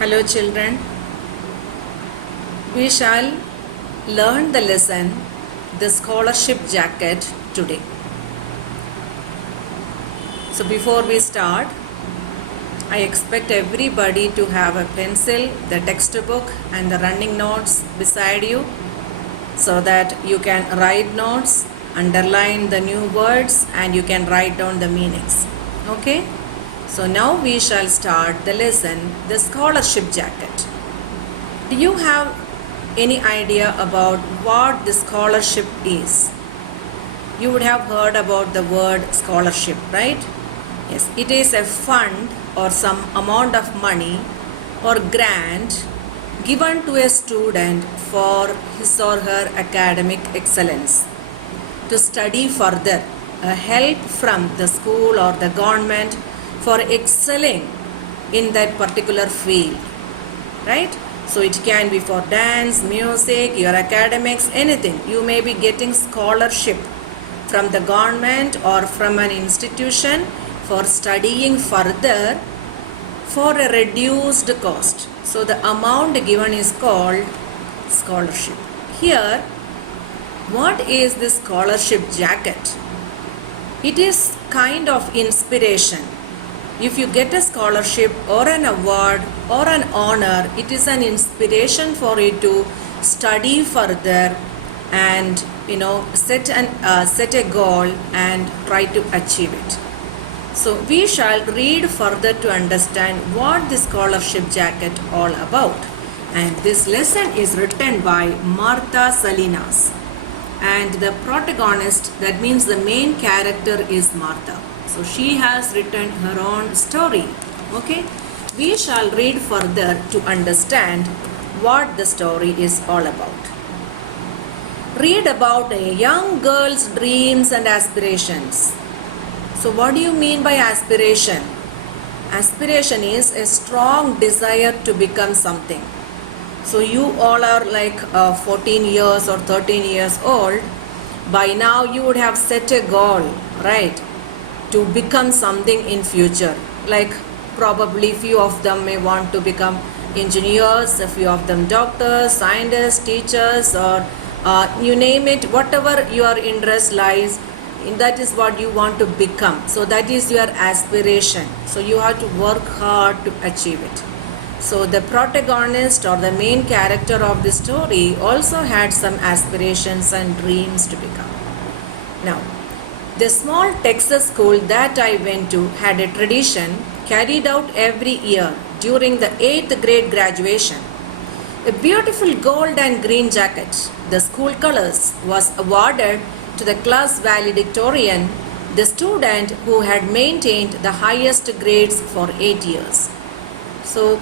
Hello children, we shall learn the lesson The Scholarship Jacket today. So before we start, I expect everybody to have a pencil, the textbook and the running notes beside you so that you can write notes, underline the new words and you can write down the meanings. Okay? So now we shall start the lesson, The Scholarship Jacket. Do you have any idea about what the scholarship is? You would have heard about the word scholarship, right? Yes, it is a fund or some amount of money or grant given to a student for his or her academic excellence to study further, a help from the school or the government for excelling in that particular field, right? So it can be for dance, music, your academics, anything. You may be getting scholarship from the government or from an institution for studying further for a reduced cost. So the amount given is called scholarship. Here, what is this scholarship jacket? It is kind of inspiration. If you get a scholarship or an award or an honor, it is an inspiration for you to study further and set a goal and try to achieve it. So we shall read further to understand what the scholarship jacket all about. And this lesson is written by Martha Salinas. And the protagonist, that means the main character, is Martha. So she has written her own story. Okay, we shall read further to understand what the story is all about. Read about a young girl's dreams and aspirations. So what do you mean by aspiration? Aspiration is a strong desire to become something. So you all are like 14 years or 13 years old. By now you would have set a goal, right? To become something in future. Like probably few of them may want to become engineers, a few of them doctors, scientists, teachers, or you name it, whatever your interest lies, that is what you want to become. So that is your aspiration. So you have to work hard to achieve it. So the protagonist or the main character of the story also had some aspirations and dreams to become. Now, the small Texas school that I went to had a tradition carried out every year during the 8th grade graduation. A beautiful gold and green jacket, the school colors, was awarded to the class valedictorian, the student who had maintained the highest grades for 8 years. So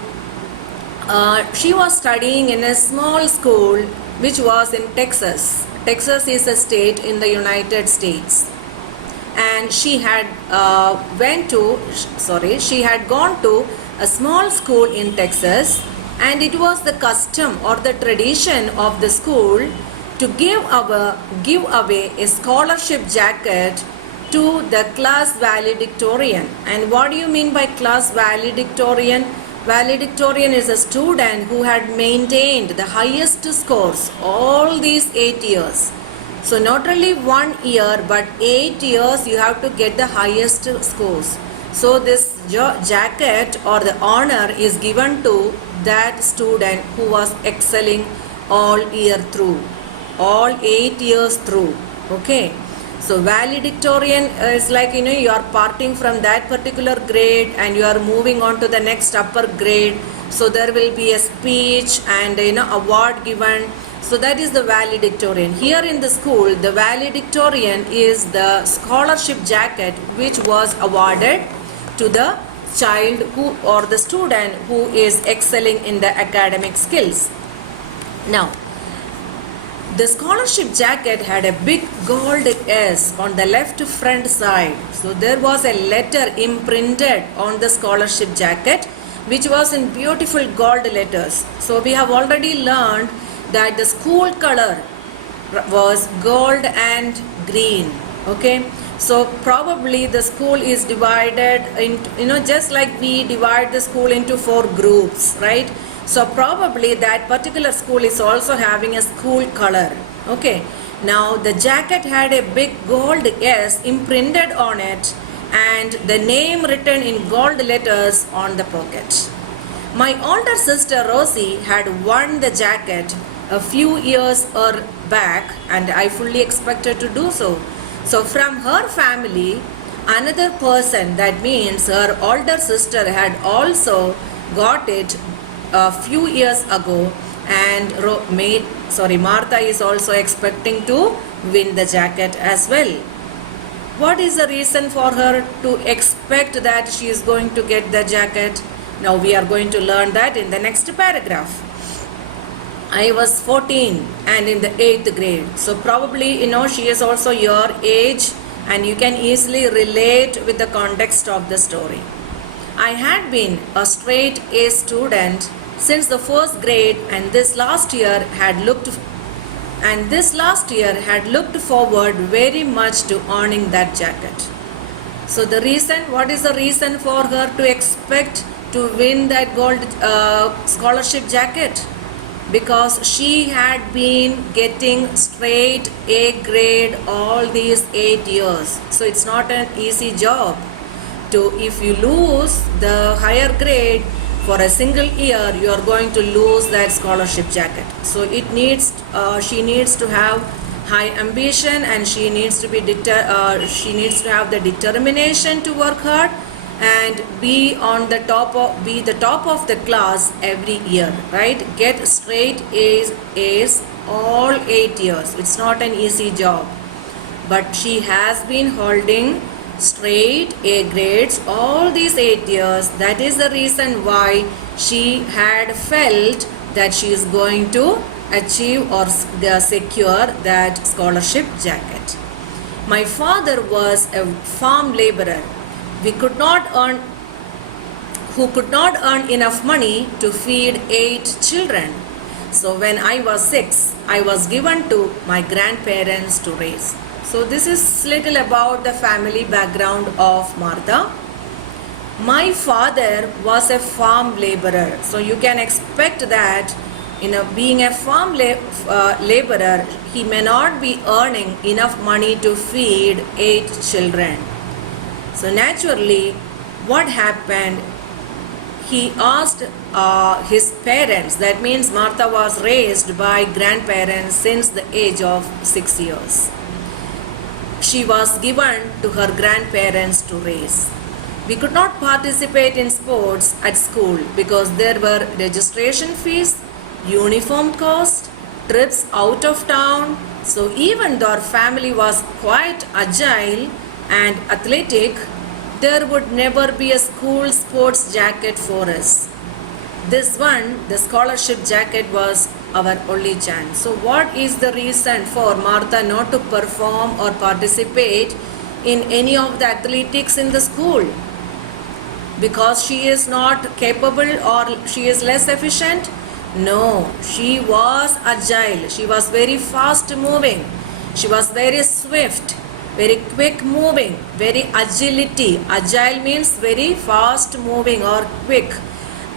she was studying in a small school which was in Texas. Texas is a state in the United States. And she had gone to a small school in Texas, and it was the custom or the tradition of the school to give away a scholarship jacket to the class valedictorian. And what do you mean by class valedictorian? Valedictorian is a student who had maintained the highest scores all these 8 years. So not only 1 year but 8 years you have to get the highest scores. So this jacket or the honor is given to that student who was excelling all year through, all 8 years through. Okay. So valedictorian is like you are parting from that particular grade and you are moving on to the next upper grade. So there will be a speech and award given. So that is the valedictorian. Here in the school, the valedictorian is the scholarship jacket which was awarded to the child who or the student who is excelling in the academic skills. Now, the scholarship jacket had a big gold S on the left front side. So there was a letter imprinted on the scholarship jacket which was in beautiful gold letters. So we have already learned that the school color was gold and green. Okay, So probably the school is divided into, just like we divide the school into 4 groups, right? So probably that particular school is also having a school color. Okay. Now the jacket had a big gold S imprinted on it and the name written in gold letters on the pocket. My older sister Rosie had won the jacket a few years back, and I fully expected to do so. So from her family, another person, that means her older sister, had also got it a few years ago, and Martha is also expecting to win the jacket as well. What is the reason for her to expect that she is going to get the jacket? Now we are going to learn that in the next paragraph. I was 14 and in the 8th grade. So probably, she is also your age and you can easily relate with the context of the story. I had been a straight A student since the 1st grade, and this last year had looked forward very much to earning that jacket. So what is the reason for her to expect to win that gold scholarship jacket? Because she had been getting straight A grade all these 8 years. So it's not an easy job. If you lose the higher grade for a single year, you are going to lose that scholarship jacket. So she needs to have high ambition, and she needs to have the determination to work hard and be the top of the class every year, right? Get straight A's all 8 years. It's not an easy job, but she has been holding straight A grades all these 8 years. That is the reason why she had felt that she is going to achieve or secure that scholarship jacket. My father was a farm laborer who could not earn enough money to feed 8 children. So when I was 6, I was given to my grandparents to raise. So this is little about the family background of Martha. My father was a farm laborer. So you can expect that being a farm laborer, he may not be earning enough money to feed 8 children. So naturally, what happened? He asked his parents, that means Martha was raised by grandparents since the age of 6 years. She was given to her grandparents to raise. We could not participate in sports at school because there were registration fees, uniform cost, trips out of town. So even though our family was quite agile and athletic, there would never be a school sports jacket for us. This one, the scholarship jacket, was our only chance. So what is the reason for Martha not to perform or participate in any of the athletics in the school? Because she is not capable or she is less efficient? No, she was agile. She was very fast moving. She was very swift, very quick moving, very agility. Agile means very fast moving or quick.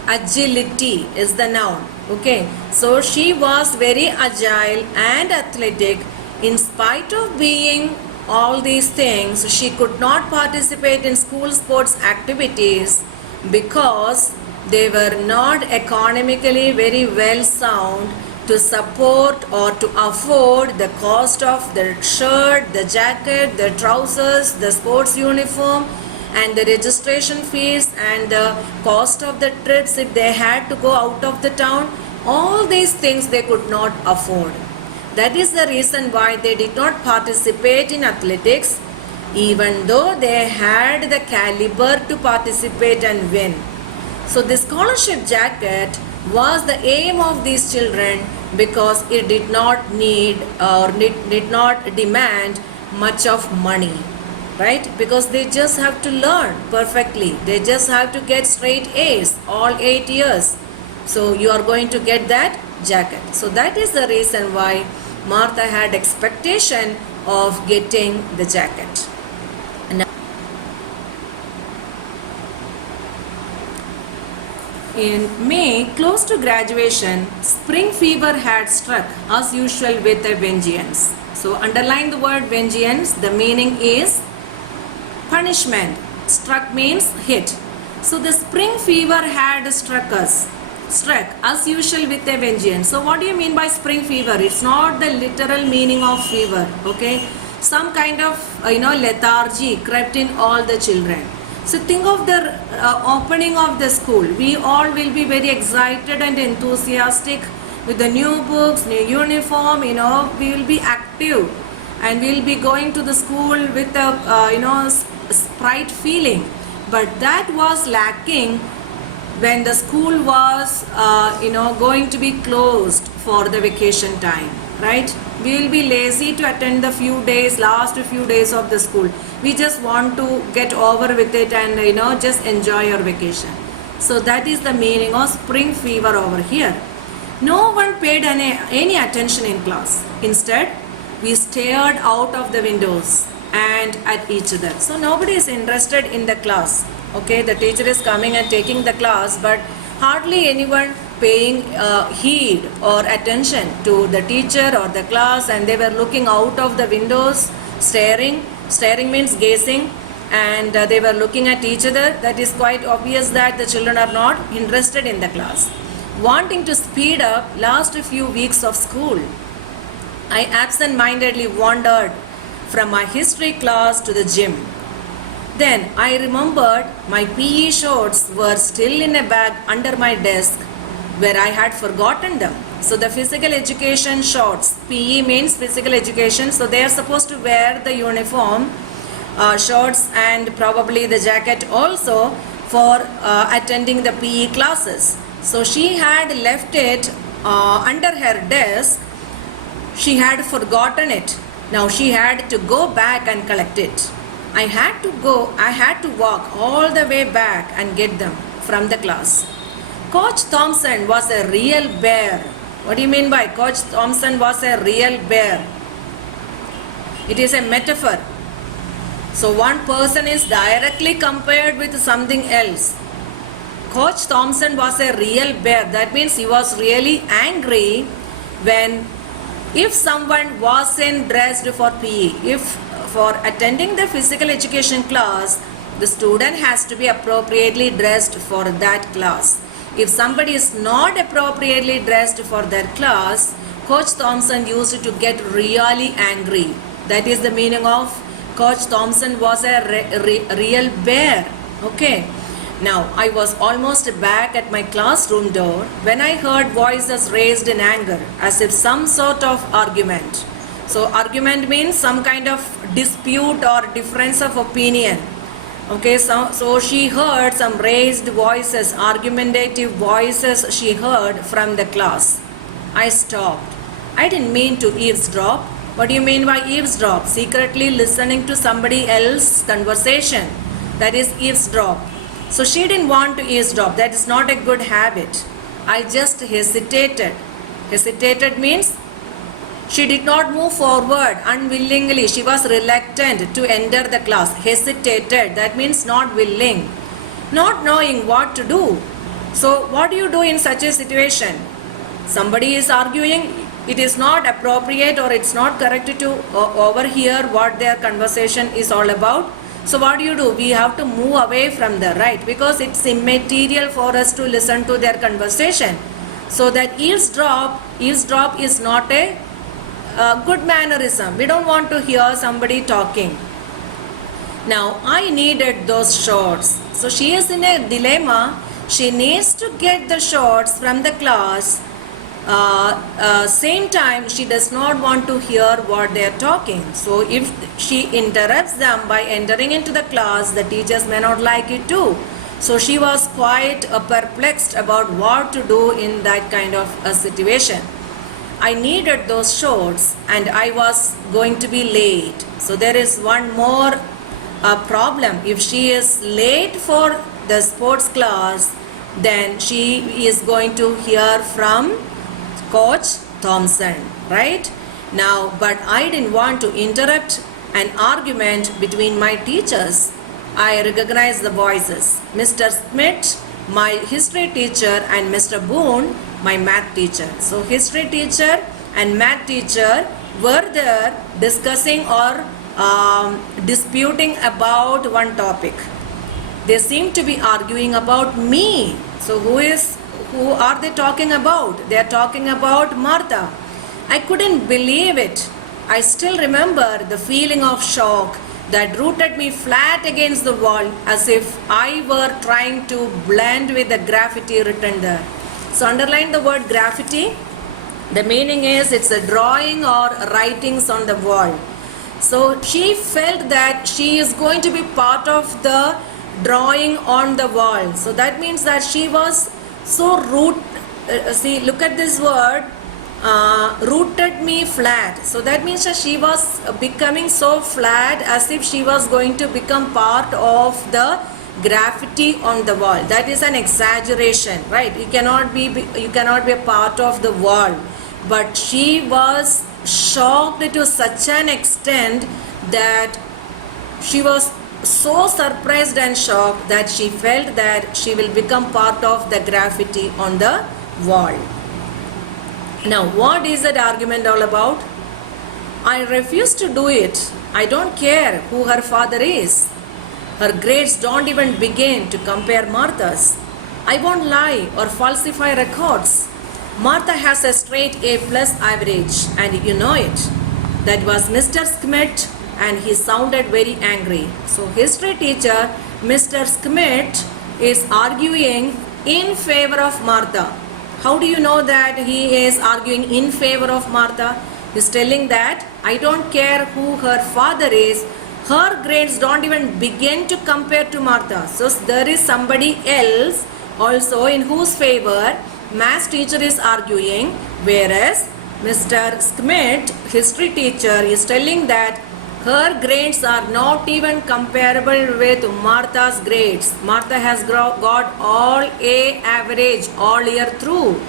Agility is the noun. Okay, so she was very agile and athletic. In spite of being all these things, she could not participate in school sports activities because they were not economically very well sound to support or to afford the cost of the shirt, the jacket, the trousers, the sports uniform, and the registration fees and the cost of the trips if they had to go out of the town. All these things they could not afford. That is the reason why they did not participate in athletics, even though they had the caliber to participate and win. So the scholarship jacket was the aim of these children because it did not need or did not demand much of money, right? Because they just have to learn perfectly. They just have to get straight A's all 8 years. So you are going to get that jacket. So that is the reason why Martha had expectation of getting the jacket. In May, close to graduation, spring fever had struck as usual with a vengeance. So underline the word vengeance. The meaning is punishment. Struck means hit. So the spring fever had struck as usual with a vengeance. So what do you mean by spring fever? It's not the literal meaning of fever, okay? Some kind of lethargy crept in all the children. So think of the opening of the school. We all will be very excited and enthusiastic with the new books, new uniform. We will be active and we will be going to the school with a sprite feeling. But that was lacking when the school was going to be closed for the vacation time, right? We will be lazy to attend the last few days of the school. We just want to get over with it and just enjoy your vacation. So that is the meaning of spring fever over here. No one paid any attention in class. Instead, we stared out of the windows and at each other. So nobody is interested in the class. Okay, the teacher is coming and taking the class, but hardly anyone paying heed or attention to the teacher or the class, and they were looking out of the windows, staring means gazing, and they were looking at each other. That is quite obvious that the children are not interested in the class. Wanting to speed up last few weeks of school, I absent-mindedly wandered from my history class to the gym. Then I remembered my PE shorts were still in a bag under my desk where I had forgotten them. So the physical education shorts, PE means physical education, so they are supposed to wear the uniform, shorts and probably the jacket also for attending the PE classes. So she had left it under her desk. She had forgotten it. Now she had to go back and collect it. I had to walk all the way back and get them from the class. Coach Thompson was a real bear. What do you mean by Coach Thompson was a real bear? It is a metaphor. So one person is directly compared with something else. Coach Thompson was a real bear. That means he was really angry if someone wasn't dressed for PE. If for attending the physical education class, the student has to be appropriately dressed for that class. If somebody is not appropriately dressed for that class, Coach Thompson used to get really angry. That is the meaning of Coach Thompson was a real bear. Okay. Now, I was almost back at my classroom door when I heard voices raised in anger, as if some sort of argument. So, argument means some kind of dispute or difference of opinion. Okay, so she heard some raised voices, argumentative voices she heard from the class. I stopped. I didn't mean to eavesdrop. What do you mean by eavesdrop? Secretly listening to somebody else's conversation. That is eavesdrop. So she didn't want to eavesdrop. That is not a good habit. I just hesitated. Hesitated means she did not move forward unwillingly. She was reluctant to enter the class. Hesitated. That means not willing. Not knowing what to do. So what do you do in such a situation? Somebody is arguing. It is not appropriate or it's not correct to overhear what their conversation is all about. So what do? We have to move away from there, right? Because it's immaterial for us to listen to their conversation. So that eavesdrop is not a good mannerism. We don't want to hear somebody talking. Now, I needed those shorts. So she is in a dilemma. She needs to get the shorts from the class. Same time, she does not want to hear what they are talking. So if she interrupts them by entering into the class, the teachers may not like it too. So she was quite perplexed about what to do in that kind of a situation. I needed those shorts and I was going to be late. So there is one more problem. If she is late for the sports class, then she is going to hear from Coach Thompson, right? Now, but I didn't want to interrupt an argument between my teachers. I recognized the voices. Mr. Smith, my history teacher, and Mr. Boone, my math teacher. So history teacher and math teacher were there discussing or disputing about one topic. They seem to be arguing about me. So who are they talking about? They are talking about Martha. I couldn't believe it. I still remember the feeling of shock that rooted me flat against the wall as if I were trying to blend with the graffiti written there. So underline the word graffiti. The meaning is it's a drawing or writings on the wall. So she felt that she is going to be part of the drawing on the wall. So that means that she was so see, look at this word, rooted me flat. So that means that she was becoming so flat as if she was going to become part of the graffiti on the wall. That is an exaggeration, right? You cannot be a part of the wall. But she was shocked to such an extent that she was so surprised and shocked that she felt that she will become part of the graffiti on the wall. Now, what is that argument all about? I refuse to do it. I don't care who her father is. Her grades don't even begin to compare Martha's. I won't lie or falsify records. Martha has a straight A+ average, and you know it. That was Mr. Schmidt, and he sounded very angry. So history teacher Mr. Schmidt is arguing in favor of Martha. How do you know that he is arguing in favor of Martha? He's telling that I don't care who her father is. Her grades don't even begin to compare to Martha. So there is somebody else also in whose favor math teacher is arguing, whereas Mr. Schmidt, history teacher, is telling that her grades are not even comparable with Martha's grades. Martha has got all A average all year through.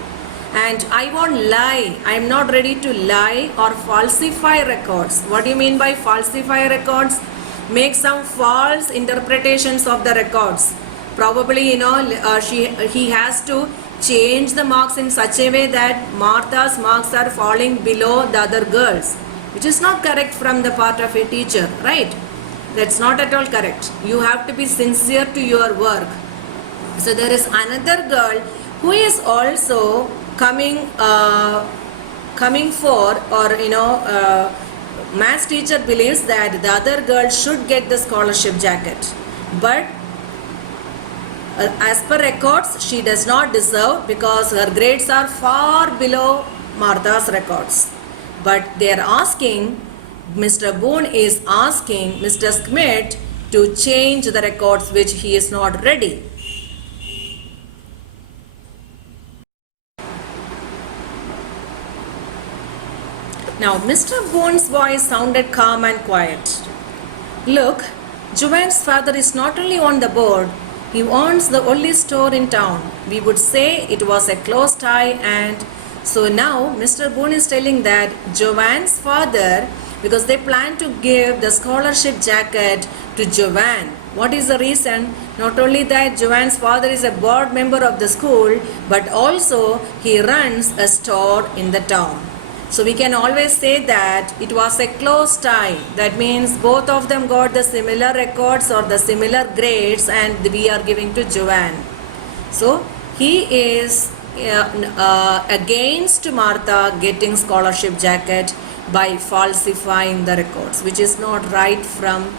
And I won't lie. I am not ready to lie or falsify records. What do you mean by falsify records? Make some false interpretations of the records. Probably, he has to change the marks in such a way that Martha's marks are falling below the other girls, which is not correct from the part of a teacher, right? That's not at all correct. You have to be sincere to your work. So there is another girl who is also coming for, or maths teacher believes that the other girl should get the scholarship jacket, but as per records she does not deserve because her grades are far below Martha's records. But they are asking, Mr. Boone is asking Mr. Schmidt to change the records which he is not ready. Now Mr. Boone's voice sounded calm and quiet. Look, Joanne's father is not only on the board, he owns the only store in town. We would say it was a close tie, and so now Mr. Boone is telling that Joanne's father, because they plan to give the scholarship jacket to Joanne. What is the reason? Not only that Joanne's father is a board member of the school, but also he runs a store in the town. So we can always say that it was a close tie. That means both of them got the similar records or the similar grades, and we are giving to Joanne. So he is against Martha getting scholarship jacket by falsifying the records, which is not right from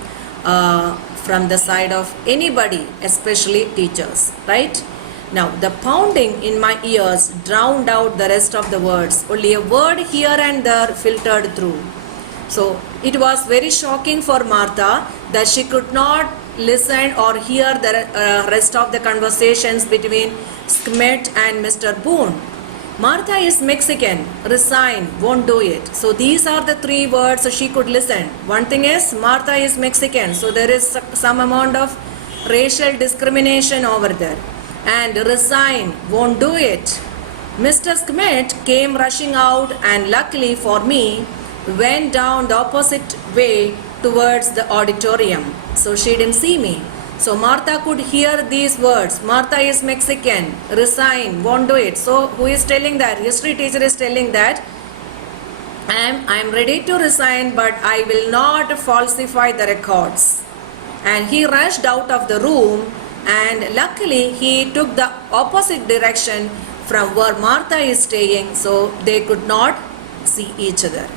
the side of anybody, especially teachers, right? Now the pounding in my ears drowned out the rest of the words. Only a word here and there filtered through. So it was very shocking for Martha that she could not listen or hear the rest of the conversations between Schmidt and Mr. Boone. Martha is Mexican, resign, won't do it. So these are the three words she could listen. One thing is Martha is Mexican, so there is some amount of racial discrimination over there. And resign, won't do it. Mr. Schmidt came rushing out and luckily for me went down the opposite way towards the auditorium. So she didn't see me. So Martha could hear these words. Martha is Mexican, resign, won't do it. So who is telling that? History teacher is telling that I am ready to resign, but I will not falsify the records. And he rushed out of the room, and luckily he took the opposite direction from where Martha is staying, so they could not see each other.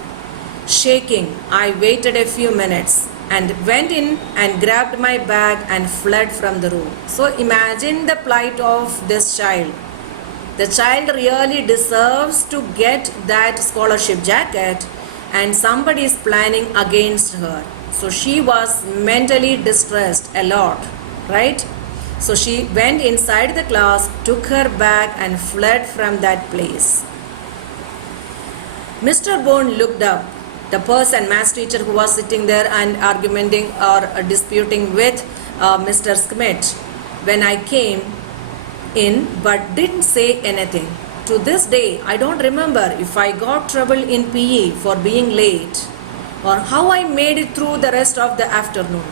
Shaking, I waited a few minutes and went in and grabbed my bag and fled from the room. So imagine the plight of this child. The child really deserves to get that scholarship jacket, and somebody is planning against her. So she was mentally distressed a lot, right? So she went inside the class, took her bag and fled from that place. Mr. Bone looked up. The person, maths teacher who was sitting there and arguing or disputing with Mr. Schmidt when I came in, but didn't say anything. To this day, I don't remember if I got trouble in PE for being late or how I made it through the rest of the afternoon.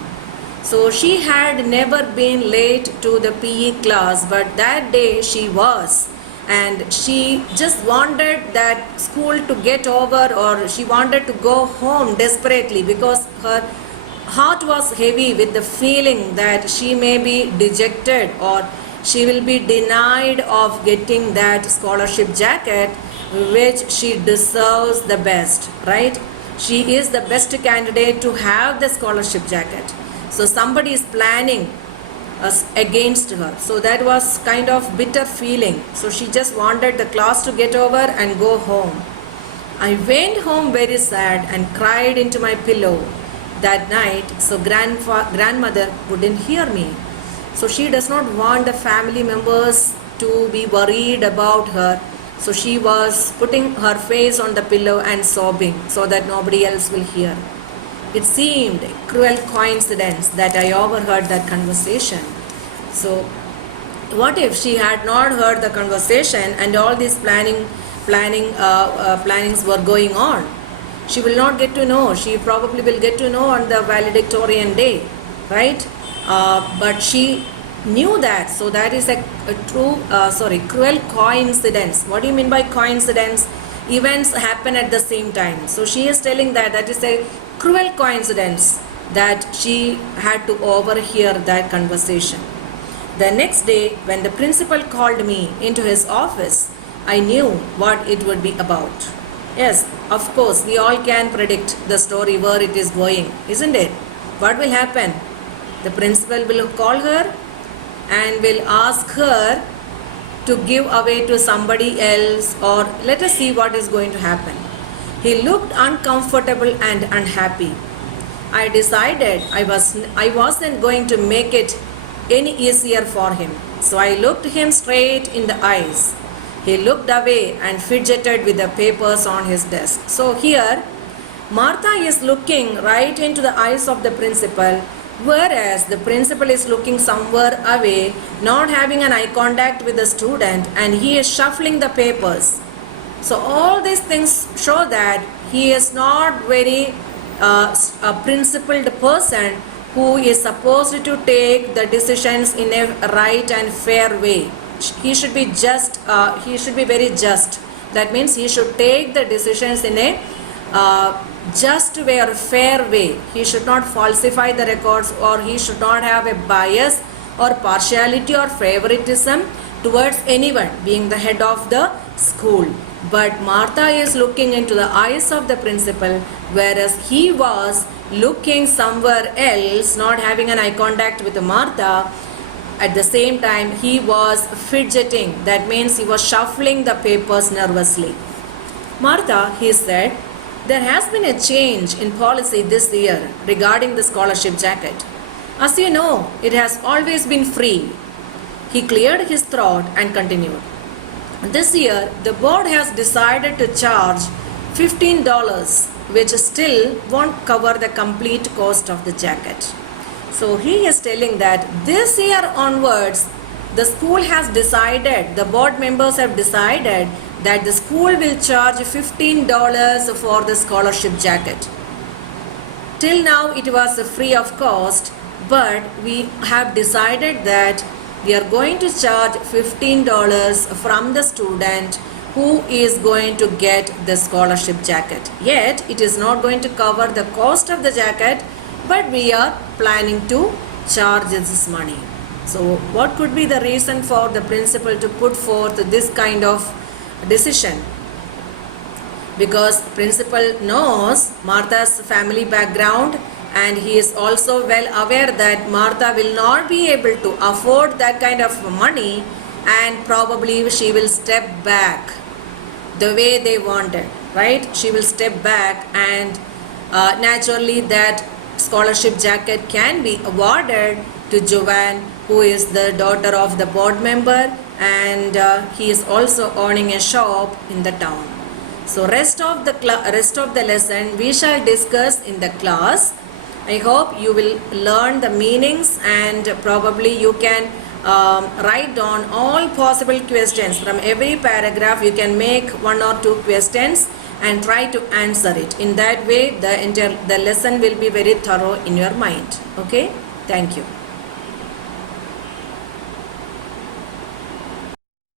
So she had never been late to the PE class, but that day she was. And she just wanted that school to get over, or she wanted to go home desperately because her heart was heavy with the feeling that she may be dejected or she will be denied of getting that scholarship jacket which she deserves the best, right? She is the best candidate to have the scholarship jacket. So somebody is planning against her. So that was kind of bitter feeling. So she just wanted the class to get over and go home. I went home very sad and cried into my pillow that night. So grandmother wouldn't hear me. So she does not want the family members to be worried about her. So she was putting her face on the pillow and sobbing so that nobody else will hear. It seemed a cruel coincidence that I overheard that conversation. So what if she had not heard the conversation and all these plannings were going on? She will not get to know. She probably will get to know on the valedictorian day, right? But she knew that. So that is a cruel coincidence. What do you mean by coincidence? Events happen at the same time. So she is telling that is a cruel coincidence that she had to overhear that conversation. The next day, when the principal called me into his office, I knew what it would be about. Yes, of course, we all can predict the story where it is going, isn't it? What will happen? The principal will call her and will ask her to give away to somebody else, or let us see what is going to happen. He looked uncomfortable and unhappy. I decided I wasn't going to make it any easier for him. So I looked him straight in the eyes. He looked away and fidgeted with the papers on his desk. So here, Martha is looking right into the eyes of the principal, whereas the principal is looking somewhere away, not having an eye contact with the student, and he is shuffling the papers. So all these things show that he is not very a principled person who is supposed to take the decisions in a right and fair way. He should be just. He should be very just. That means he should take the decisions in a just way or fair way. He should not falsify the records, or he should not have a bias or partiality or favoritism towards anyone being the head of the school. But Martha is looking into the eyes of the principal, whereas he was looking somewhere else, not having an eye contact with Martha. At the same time, he was fidgeting. That means he was shuffling the papers nervously. Martha, he said, there has been a change in policy this year regarding the scholarship jacket. As you know, it has always been free. He cleared his throat and continued. This year, the board has decided to charge $15, which still won't cover the complete cost of the jacket. So he is telling that this year onwards, the school has decided, the board members have decided that the school will charge $15 for the scholarship jacket. Till now it was free of cost, but we have decided that we are going to charge $15 from the student who is going to get the scholarship jacket. Yet it is not going to cover the cost of the jacket, but we are planning to charge this money. So what could be the reason for the principal to put forth this kind of decision? Because principal knows Martha's family background, and he is also well aware that Martha will not be able to afford that kind of money, and probably she will step back the way they wanted, right? She will step back, and naturally that scholarship jacket can be awarded to Joanne, who is the daughter of the board member, and he is also owning a shop in the town. So rest of the lesson we shall discuss in the class. I hope you will learn the meanings, and probably you can write down all possible questions from every paragraph. You can make 1 or 2 questions and try to answer it. In that way, the lesson will be very thorough in your mind. Okay? Thank you.